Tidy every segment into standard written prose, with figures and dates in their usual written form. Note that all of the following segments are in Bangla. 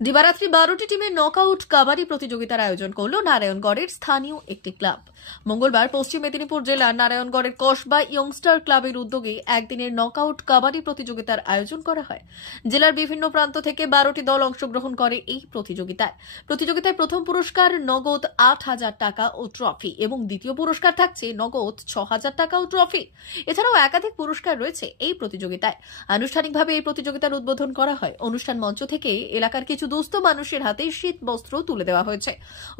দিবারাত্রি 12টি টিমের নকআউট কাবাডি প্রতিযোগিতার আয়োজন করল নারায়ণগড়ের স্থানীয় একটি ক্লাব। মঙ্গলবার পশ্চিম মেদিনীপুর জেলার নারায়ণগড়ের কসবা ইয়ংস্টার ক্লাবের উদ্যোগে একদিনের নকআউট কাবাডি প্রতিযোগিতার আয়োজন করা হয়। জেলার বিভিন্ন প্রান্ত থেকে 12টি দল অংশগ্রহণ করে এই প্রতিযোগিতায় প্রথম পুরস্কার নগদ 8,000 টাকা ও ট্রফি এবং দ্বিতীয় পুরস্কার থাকছে নগদ 6,000 টাকা ও ট্রফি। এছাড়াও একাধিক পুরস্কার রয়েছে এই প্রতিযোগিতায়। আনুষ্ঠানিকভাবে এই প্রতিযোগিতার উদ্বোধন করা হয়। অনুষ্ঠান মঞ্চ থেকে এলাকার কিছু দুস্থ মানুষের হাতে শীত বস্ত্র তুলে দেওয়া হয়েছে।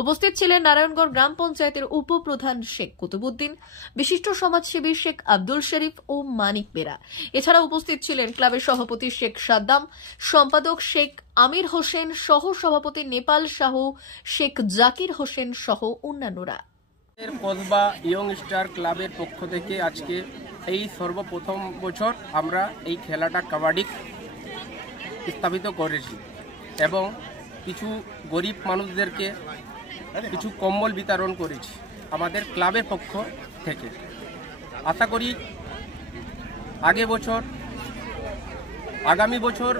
উপস্থিত ছিলেন নারায়ণগড় গ্রাম পঞ্চায়েতের উপপ্রধান শেখ কুতুবুদ্দিন, বিশিষ্ট সমাজসেবী শেখ আব্দুল শরীফ ও মানিক বেরা। এছাড়া উপস্থিত ছিলেন ক্লাবের সভাপতি শেখ সাদ্দাম, সম্পাদক শেখ আমির হোসেন, সহ সভাপতি নেপাল শাহ, শেখ জাকির হোসেন সহ অন্যান্যরা। কসবা ইয়ং স্টার ক্লাবের পক্ষ থেকে আজকে এই সর্বপ্রথম বছর আমরা এই খেলাটা কাবাডি স্থাপিত করেছি এবং কিছু গরিব মানুষদেরকে কিছু কম্বল বিতরণ করেছি আমাদের ক্লাবের পক্ষ থেকে। আশা করি আগামী বছর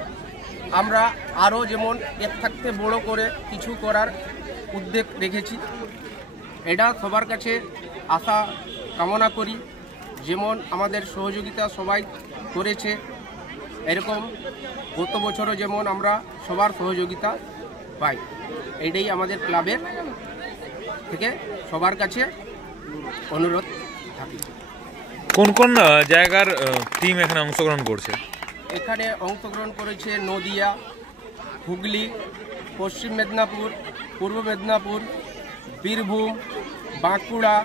আমরা আরও যেমন এর থাকতে বড় করে কিছু করার উদ্যোগ রেখেছি। এটা সবার কাছে আশা কামনা করি, যেমন আমাদের সহযোগিতা সবাই করেছে এরকম গত বছরও যেমন আমরা সবার সহযোগিতা পাই। এটাই আমাদের ক্লাবের থেকে সবার কাছে অনুরোধ থাকি। কোন কোন জায়গার টিম এখানে অংশগ্রহণ করছে? এখানে অংশগ্রহণ করেছে নদিয়া, হুগলি, পশ্চিম মেদিনীপুর, পূর্ব মেদিনীপুর, বীরভূম, বাঁকুড়া,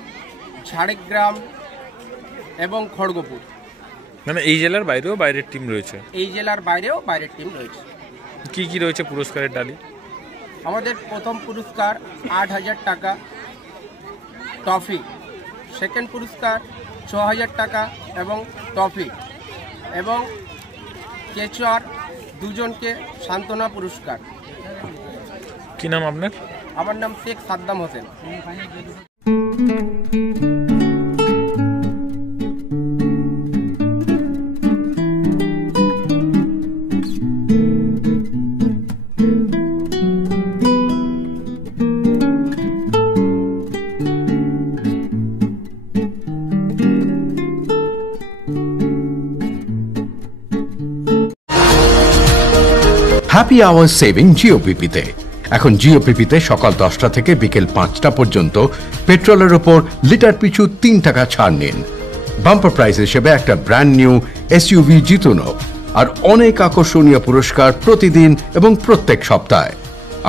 ঝাড়গ্রাম এবং খড়গপুর। মানে এই জেলার বাইরেও বাইরের টিম রয়েছে? এই জেলার বাইরেও বাইরের টিম রয়েছে। কি কি রয়েছে পুরস্কারের ডালি? আমাদের প্রথম পুরস্কার 8,000 টাকা ট্রফি, সেকেন্ড পুরস্কার 6,000 টাকা এবং ট্রফি, এবং কেচুয়ার দুজনকে সান্ত্বনা পুরস্কার। কি নাম আপনার? আমার নাম Sheikh Saddam Hossain. Happy hour saving জিওপিপিতে। এখন জিওপিপিতে সকাল 10টা থেকে বিকেল 5টা পর্যন্ত পেট্রোলের ওপর লিটার পিছু 3 টাকা ছাড় নিন। বাম্পার প্রাইজ হিসেবে একটা ব্র্যান্ড নিউ এসইউভি জিতুন আর অনেক আকর্ষণীয় পুরস্কার প্রতিদিন এবং প্রত্যেক সপ্তাহে।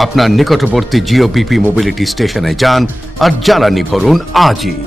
আপনার নিকটবর্তী জিওপিপি মোবিলিটি স্টেশনে যান আর জ্বালানি ভরুন আজই।